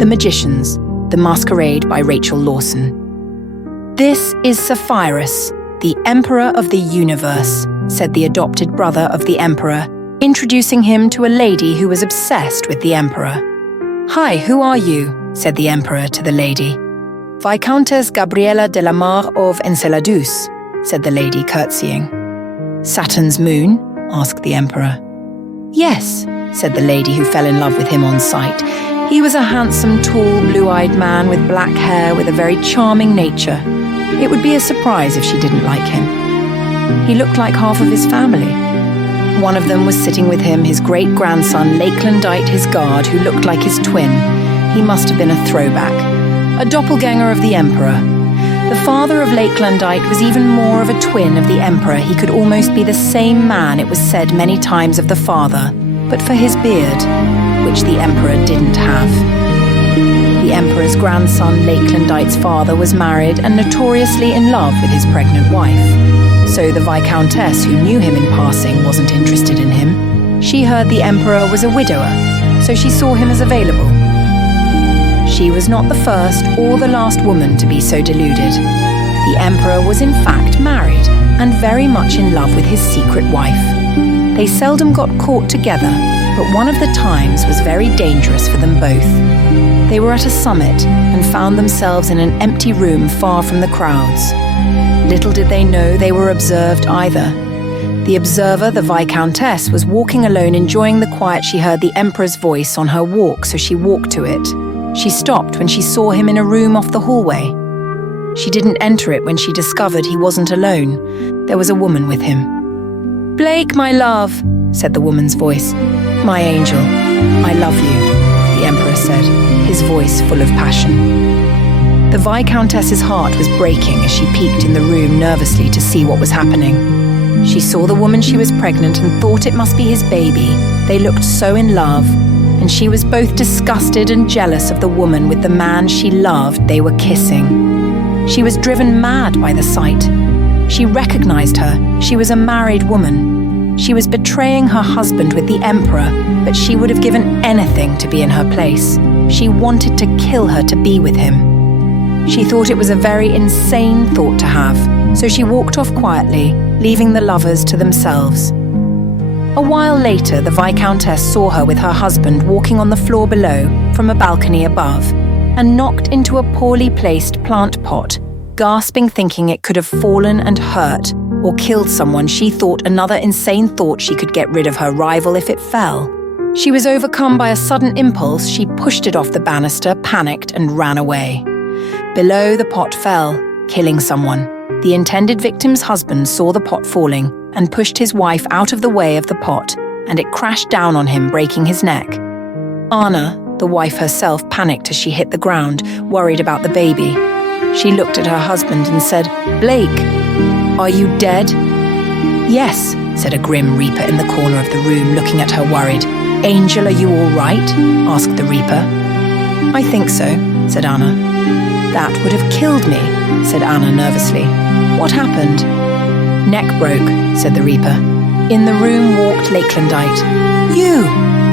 The Magicians, The Masquerade by Rachel Lawson. "This is Sapphirus, the Emperor of the Universe," said the adopted brother of the Emperor, introducing him to a lady who was obsessed with the Emperor. "Hi, who are you?" said the Emperor to the lady. "Viscountess Gabriella de la Mar of Enceladus," said the lady, curtsying. "Saturn's moon?" asked the Emperor. "Yes," said the lady, who fell in love with him on sight. He was a handsome, tall, blue-eyed man with black hair with a very charming nature. It would be a surprise if she didn't like him. He looked like half of his family. One of them was sitting with him, his great-grandson, Lakelandite, his guard, who looked like his twin. He must have been a throwback. A doppelganger of the Emperor. The father of Lakelandite was even more of a twin of the Emperor. He could almost be the same man, it was said many times of the father, but for his beard, which the Emperor didn't have. The Emperor's grandson, Lakelandite's father, was married and notoriously in love with his pregnant wife. So the Viscountess, who knew him in passing, wasn't interested in him. She heard the Emperor was a widower, so she saw him as available. She was not the first or the last woman to be so deluded. The Emperor was in fact married and very much in love with his secret wife. They seldom got caught together, but one of the times was very dangerous for them both. They were at a summit and found themselves in an empty room far from the crowds. Little did they know they were observed either. The observer, the Viscountess, was walking alone enjoying the quiet. She heard the Emperor's voice on her walk, so she walked to it. She stopped when she saw him in a room off the hallway. She didn't enter it when she discovered he wasn't alone. There was a woman with him. "Blake, my love," said the woman's voice. "My angel, I love you," the Emperor said, his voice full of passion. The Viscountess's heart was breaking as she peeked in the room nervously to see what was happening. She saw the woman she was pregnant and thought it must be his baby. They looked so in love, and she was both disgusted and jealous of the woman with the man she loved they were kissing. She was driven mad by the sight. She recognized her. She was a married woman. She was betraying her husband with the Emperor, but she would have given anything to be in her place. She wanted to kill her to be with him. She thought it was a very insane thought to have, so she walked off quietly, leaving the lovers to themselves. A while later, the Viscountess saw her with her husband walking on the floor below from a balcony above, and knocked into a poorly placed plant pot, gasping, thinking it could have fallen and hurt or killed someone. She thought another insane thought she could get rid of her rival if it fell. She was overcome by a sudden impulse. She pushed it off the banister, panicked, and ran away. Below, the pot fell, killing someone. The intended victim's husband saw the pot falling and pushed his wife out of the way of the pot, and it crashed down on him, breaking his neck. Anna, the wife herself, panicked as she hit the ground, worried about the baby. She looked at her husband and said, "Blake, are you dead?" "Yes," said a grim Reaper in the corner of the room, looking at her worried. "Angel, are you all right?" asked the Reaper. "I think so," said Anna. "That would have killed me," said Anna nervously. "What happened?" "Neck broke," said the Reaper. In the room walked Lakelandite. "You!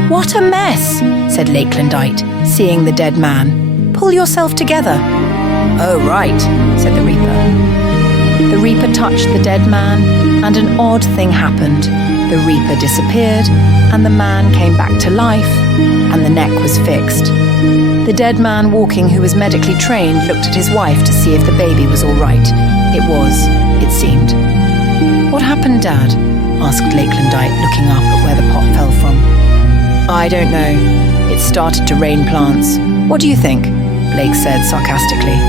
What a mess!" said Lakelandite, seeing the dead man. "Pull yourself together." "Oh, right," said the Reaper. The Reaper touched the dead man, and an odd thing happened. The Reaper disappeared, and the man came back to life, and the neck was fixed. The dead man walking, who was medically trained, looked at his wife to see if the baby was all right. It was, it seemed. "What happened, Dad?" asked Lakelandite, looking up at where the pot fell from. "I don't know. It started to rain plants. What do you think?" Blake said sarcastically.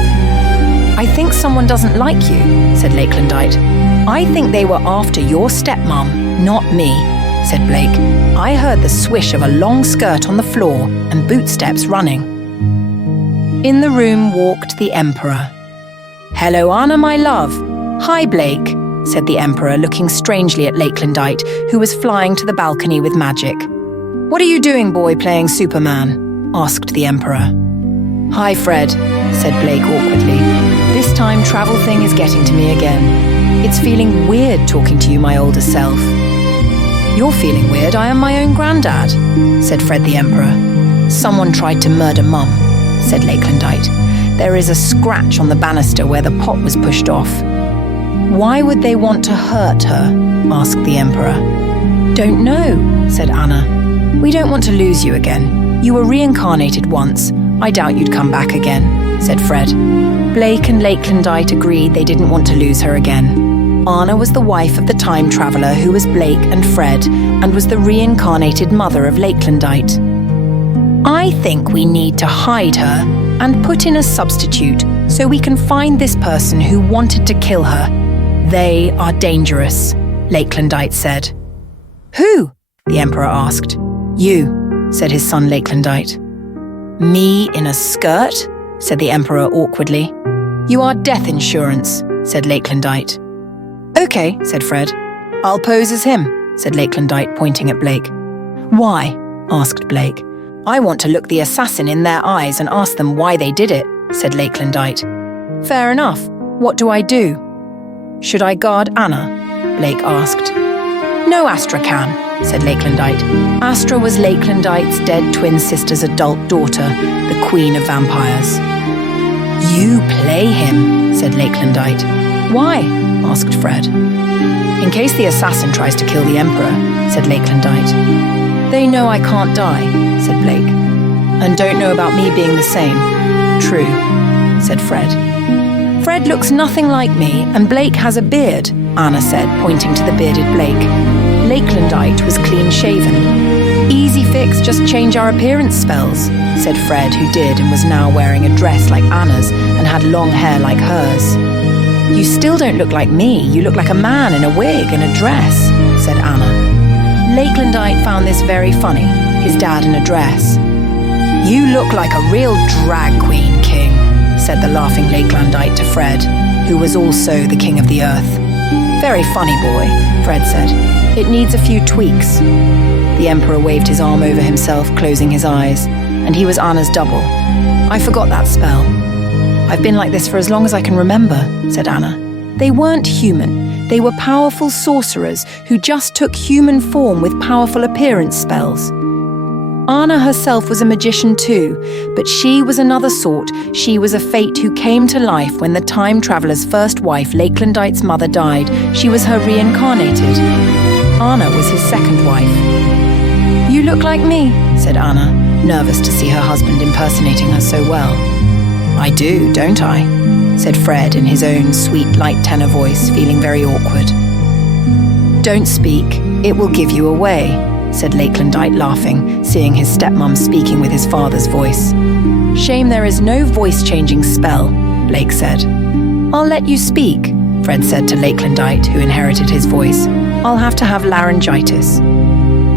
"I think someone doesn't like you," said Lakelandite. "I think they were after your stepmom, not me," said Blake. "I heard the swish of a long skirt on the floor and bootsteps running." In the room walked the Emperor. "Hello, Anna, my love." "Hi, Blake," said the Emperor, looking strangely at Lakelandite, who was flying to the balcony with magic. "What are you doing, boy, playing Superman?" asked the Emperor. "Hi, Fred," said Blake awkwardly. "This time travel thing is getting to me again. It's feeling weird talking to you, my older self." "You're feeling weird. I am my own granddad," said Fred the Emperor. "Someone tried to murder Mum." said Lakelandite. "There is a scratch on the banister where the pot was pushed off." "Why would they want to hurt her?" asked the Emperor. "Don't know," said Anna. "We don't want to lose you again. You were reincarnated once. I doubt you'd come back again," said Fred. Blake and Lakelandite agreed they didn't want to lose her again. Anna was the wife of the time traveller who was Blake and Fred, and was the reincarnated mother of Lakelandite. "I think we need to hide her and put in a substitute so we can find this person who wanted to kill her. They are dangerous," Lakelandite said. "Who?" the Emperor asked. "You," said his son Lakelandite. "Me in a skirt?" said the Emperor awkwardly. "You are death insurance," said Lakelandite. "Okay," said Fred. "I'll pose as him," said Lakelandite, pointing at Blake. "Why?" asked Blake. "I want to look the assassin in their eyes and ask them why they did it," said Lakelandite. "Fair enough. What do I do?" "Should I guard Anna?" Blake asked. "No, Astra can," said Lakelandite. Astra was Lakelandite's dead twin sister's adult daughter, the Queen of Vampires. "You play him," said Lakelandite. "Why?" asked Fred. "In case the assassin tries to kill the Emperor," said Lakelandite. "They know I can't die," said Blake. "And don't know about me being the same." "True," said Fred. "Fred looks nothing like me, and Blake has a beard," Anna said, pointing to the bearded Blake. Lakelandite was clean-shaven. "Easy fix, just change our appearance spells," said Fred, who did and was now wearing a dress like Anna's and had long hair like hers. "You still don't look like me. You look like a man in a wig and a dress," said Anna. Lakelandite found this very funny, his dad in a dress. "You look like a real drag queen, King," said the laughing Lakelandite to Fred, who was also the king of the earth. "Very funny, boy," Fred said. "It needs a few tweaks." The Emperor waved his arm over himself, closing his eyes, and he was Anna's double. "I forgot that spell." "I've been like this for as long as I can remember," said Anna. "They weren't human. They were powerful sorcerers who just took human form with powerful appearance spells." Anna herself was a magician too, but she was another sort. She was a fate who came to life when the time traveller's first wife, Lakelandite's mother, died. She was her reincarnated. Anna was his second wife. "You look like me," said Anna, nervous to see her husband impersonating her so well. "I do, don't I?" said Fred in his own sweet, light tenor voice, feeling very awkward. "Don't speak, it will give you away," said Lakelandite, laughing, seeing his stepmom speaking with his father's voice. "Shame there is no voice-changing spell," Blake said. "I'll let you speak," Fred said to Lakelandite, who inherited his voice. "I'll have to have laryngitis."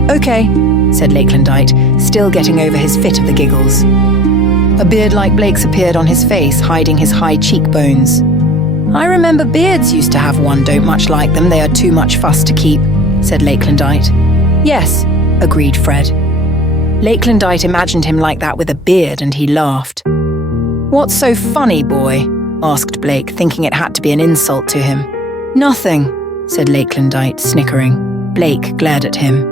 "Okay," said Lakelandite, still getting over his fit of the giggles. A beard like Blake's appeared on his face, hiding his high cheekbones. "I remember beards used to have one, don't much like them, they are too much fuss to keep," said Lakelandite. "Yes," agreed Fred. Lakelandite imagined him like that with a beard, and he laughed. "What's so funny, boy?" asked Blake, thinking it had to be an insult to him. "Nothing," said Lakelandite, snickering. Blake glared at him.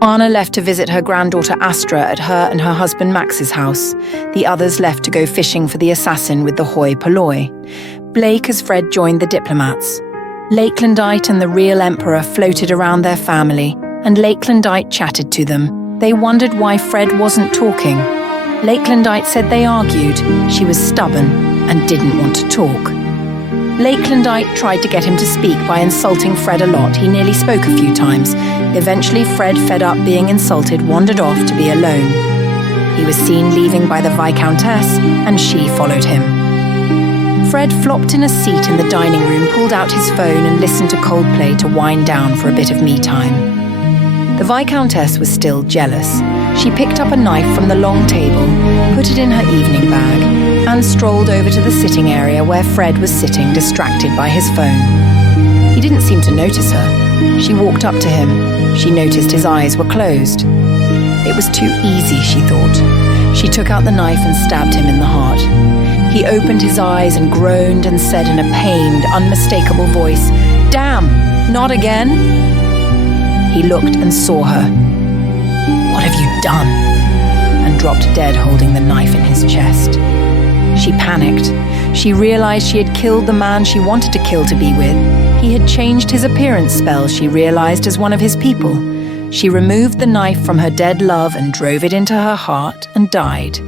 Anna left to visit her granddaughter Astra at her and her husband Max's house. The others left to go fishing for the assassin with the hoi polloi. Blake as Fred joined the diplomats. Lakelandite and the real Emperor floated around their family, and Lakelandite chatted to them. They wondered why Fred wasn't talking. Lakelandite said they argued. She was stubborn and didn't want to talk. Lakelandite tried to get him to speak by insulting Fred a lot. He nearly spoke a few times. Eventually, Fred, fed up being insulted, wandered off to be alone. He was seen leaving by the Viscountess, and she followed him. Fred flopped in a seat in the dining room, pulled out his phone and listened to Coldplay to wind down for a bit of me time. The Viscountess was still jealous. She picked up a knife from the long table, put it in her evening bag, and strolled over to the sitting area where Fred was sitting, distracted by his phone. He didn't seem to notice her. She walked up to him. She noticed his eyes were closed. It was too easy, she thought. She took out the knife and stabbed him in the heart. He opened his eyes and groaned and said in a pained, unmistakable voice, "Damn, not again?" He looked and saw her. "What have you done?" and dropped dead holding the knife in his chest. She panicked. She realized she had killed the man she wanted to kill to be with. He had changed his appearance spell, she realized, as one of his people. She removed the knife from her dead love and drove it into her heart and died.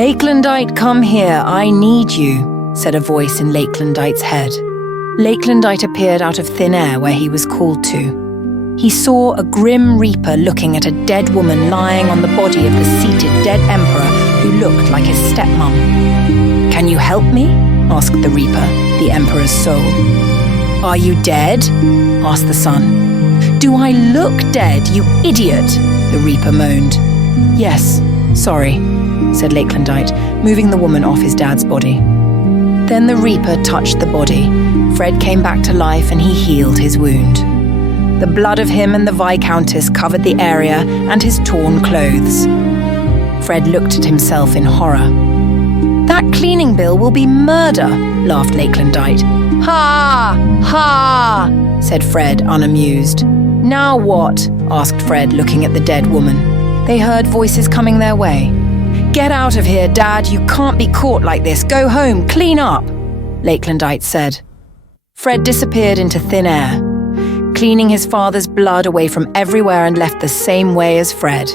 "Lakelandite, come here, I need you," said a voice in Lakelandite's head. Lakelandite appeared out of thin air where he was called to. He saw a grim reaper looking at a dead woman lying on the body of the seated dead emperor who looked like his stepmom. "Can you help me?" asked the reaper, the emperor's soul. "Are you dead?" asked the son. "Do I look dead, you idiot?" the reaper moaned. "Yes, sorry," said Lakelandite, moving the woman off his dad's body. Then the reaper touched the body. Fred came back to life and he healed his wound. The blood of him and the Viscountess covered the area and his torn clothes. Fred looked at himself in horror. "That cleaning bill will be murder," laughed Lakelandite. "Ha! Ha!" said Fred, unamused. "Now what?" asked Fred, looking at the dead woman. They heard voices coming their way. "Get out of here, Dad. You can't be caught like this. Go home. Clean up," Lakelandite said. Fred disappeared into thin air, cleaning his father's blood away from everywhere and left the same way as Fred.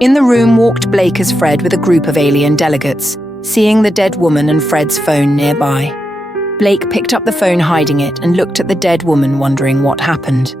In the room walked Blake as Fred with a group of alien delegates, seeing the dead woman and Fred's phone nearby. Blake picked up the phone, hiding it, and looked at the dead woman, wondering what happened.